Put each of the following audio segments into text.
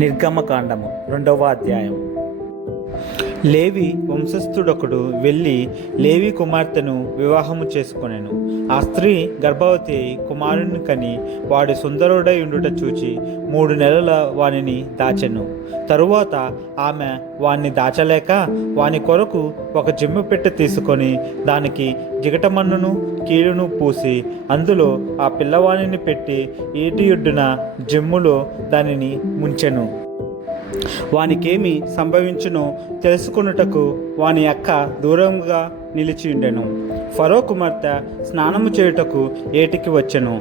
నిర్గమకాండము 2వ అధ్యాయం. లేవి వంశస్థుడొకడు వెళ్ళి లేవి కుమార్తెను వివాహము చేసుకొనెను. ఆ స్త్రీ గర్భవతి అయి కుమారుని కని వాడు సుందరుడై ఉండుట చూచి 3 నెలల వానిని దాచెను. తరువాత ఆమె వాణ్ణి దాచలేక వాని కొరకు ఒక జిమ్ము పెట్టె తీసుకొని దానికి జిగటమన్నును కీలును పూసి అందులో ఆ పిల్లవానిని పెట్టి ఈటియుడ్డున జిమ్ములో దానిని ముంచెను. వానికేమి సంభవించునో తెలుసుకొనుటకు వాని అక్క దూరంగా నిలిచియుండెను. ఫరో కుమార్తె స్నానము చేయుటకు ఏటికి వచ్చెను.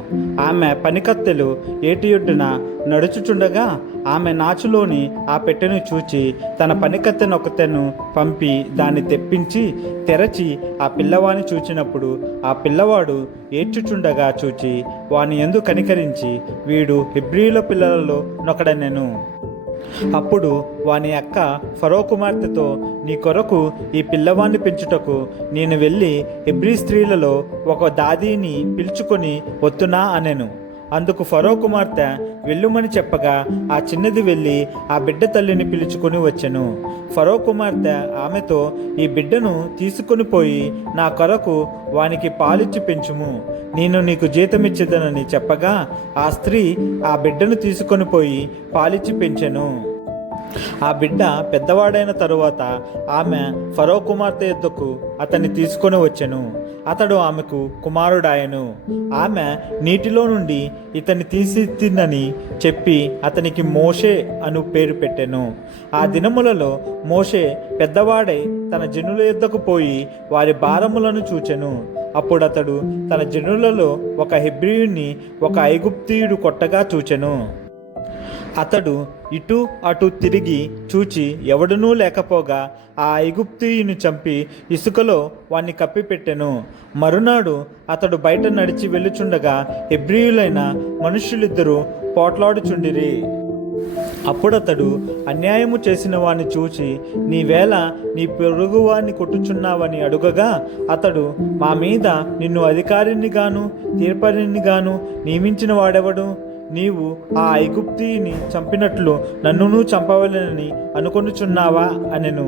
ఆమె పనికత్తెలు ఏటియొడ్డున నడుచుచుండగా ఆమె నాచులోని ఆ పెట్టెను చూచి తన పనికత్తెనొకతెను పంపి దాన్ని తెప్పించి తెరచి ఆ పిల్లవాని చూచినప్పుడు ఆ పిల్లవాడు ఏడ్చుచుండగా చూచి వాని యందు కనికరించి వీడు హెబ్రీయుల పిల్లలలో నొకడనెను. అప్పుడు వాని అక్క ఫరో కుమార్తెతో, నీ కొరకు ఈ పిల్లవాన్ని పెంచుటకు నేను వెళ్ళి హెబ్రీ స్త్రీలలో ఒక దాదీని పిలుచుకొని వత్తునా అనెను. అందుకు ఫరో కుమార్తె వెళ్ళుమని చెప్పగా ఆ చిన్నది వెళ్ళి ఆ బిడ్డ తల్లిని పిలుచుకొని వచ్చెను. ఫరో కుమార్తె ఆమెతో, ఈ బిడ్డను తీసుకొని పోయి నా కొరకు వానికి పాలిచ్చి పెంచుము, నేను నీకు జీతమిచ్చేదనని చెప్పగా ఆ స్త్రీ ఆ బిడ్డను తీసుకొని పోయి పాలిచ్చి పెంచెను. ఆ బిడ్డ పెద్దవాడైన తరువాత ఆమె ఫరో కుమార్తె యొద్దకు అతన్ని తీసుకొని వచ్చెను. అతడు ఆమెకు కుమారుడాయను. ఆమె నీటిలో నుండి ఇతన్ని తీసినని చెప్పి అతనికి మోషే అను పేరు పెట్టెను. ఆ దినములలో మోషే పెద్దవాడై తన జనుల యొద్దకు పోయి వారి భారములను చూచెను. అప్పుడు అతడు తన జనులలో ఒక హెబ్రీయుని ఒక ఐగుప్తీయుడు కొట్టగా చూచెను. అతడు ఇటు అటు తిరిగి చూచి ఎవడునూ లేకపోగా ఆ ఐగుప్తీయుని చంపి ఇసుకలో వాణ్ణి కప్పిపెట్టెను. మరునాడు అతడు బయట నడిచి వెళ్ళుచుండగా హెబ్రీయులైన మనుష్యులిద్దరూ పోట్లాడుచుండిరి. అప్పుడతడు అన్యాయము చేసిన వాణ్ణి చూచి, నీవేళ నీ పొరుగువాన్ని కొట్టుచున్నావని అడుగగా అతడు, మా మీద నిన్ను అధికారిని గాను తీర్పరిని గాను నియమించిన వాడెవడు? నీవు ఆ ఐగుప్తీయుని చంపినట్లు నన్నును చంపవలెనని అనుకొనుచున్నావా అనెను.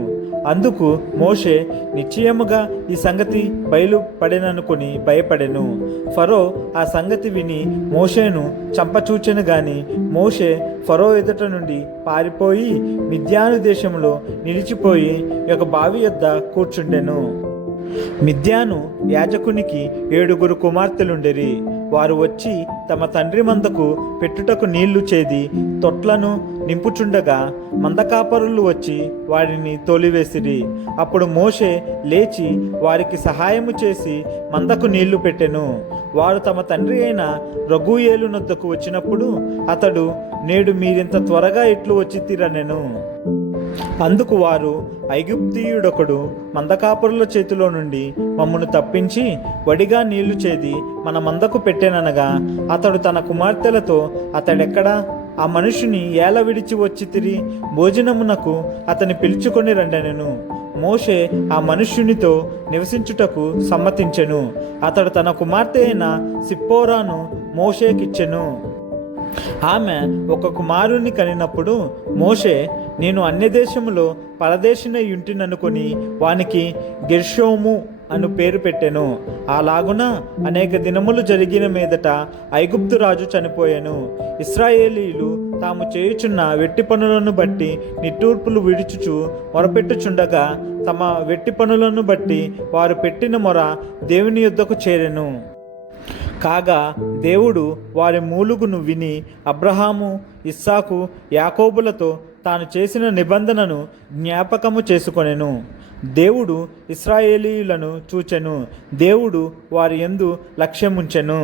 అందుకు మోషే, నిశ్చయముగా ఈ సంగతి బయలుపడెననుకొని భయపడెను. ఫరో ఆ సంగతి విని మోషేను చంపచూచెను గాని మోషే ఫరో ఎదుట నుండి పారిపోయి మిద్యాను దేశంలో నిలిచిపోయి ఒక బావి యొద్ద కూర్చుండెను. మిద్యాను యాజకునికి 7 కుమార్తెలుండెరి. వారు వచ్చి తమ తండ్రి మందకు పెట్టుటకు నీళ్లు చేది తొట్లను నింపుచుండగా మందకాపరులు వచ్చి వారిని తోలివేసిరి. అప్పుడు మోషే లేచి వారికి సహాయము చేసి మందకు నీళ్లు పెట్టెను. వారు తమ తండ్రి అయిన రగూయేలు నొద్దకు వచ్చినప్పుడు అతడు, నేడు మీరింత త్వరగా ఎట్లు వచ్చితిరనెను. అందుకు వారు, ఐగుప్తీయుడొకడు మందకాపరుల చేతిలో నుండి మమ్మను తప్పించి వడిగా నీళ్లు చేది మన మందకు పెట్టెననగా అతడు తన కుమార్తెలతో, అతడెక్కడా? ఆ మనుషుని ఏల విడిచి వచ్చితిరి, భోజనమునకు అతని పిలుచుకొని రండనెను. మోషే ఆ మనుష్యునితో నివసించుటకు సమ్మతించెను. అతడు తన కుమార్తె అయిన సిప్పోరాను మోషేకిచ్చెను. ఆమె ఒక కుమారుని కనినప్పుడు మోషే, నేను అన్యదేశములో పరదేశినయుంటిననుకొని వానికి గెర్షోము అను పేరు పెట్టెను. అలాగున అనేక దినములు జరిగిన మీదట ఐగుప్తు రాజు చనిపోయెను. ఇశ్రాయేలీయులు తాము చేయుచున్న వెట్టి పనులను బట్టి నిట్టూర్పులు విడుచుచు మొరపెట్టుచుండగా తమ వెట్టి పనులను బట్టి వారు పెట్టిన మొర దేవుని యొద్దకు చేరెను. కాగా దేవుడు వారి మూలుగును విని అబ్రహాము, ఇస్సాకు, యాకోబులతో తాను చేసిన నిబంధనను జ్ఞాపకము చేసుకొనెను. దేవుడు ఇశ్రాయేలీయులను చూచెను. దేవుడు వారి యందు లక్ష్యముంచెను.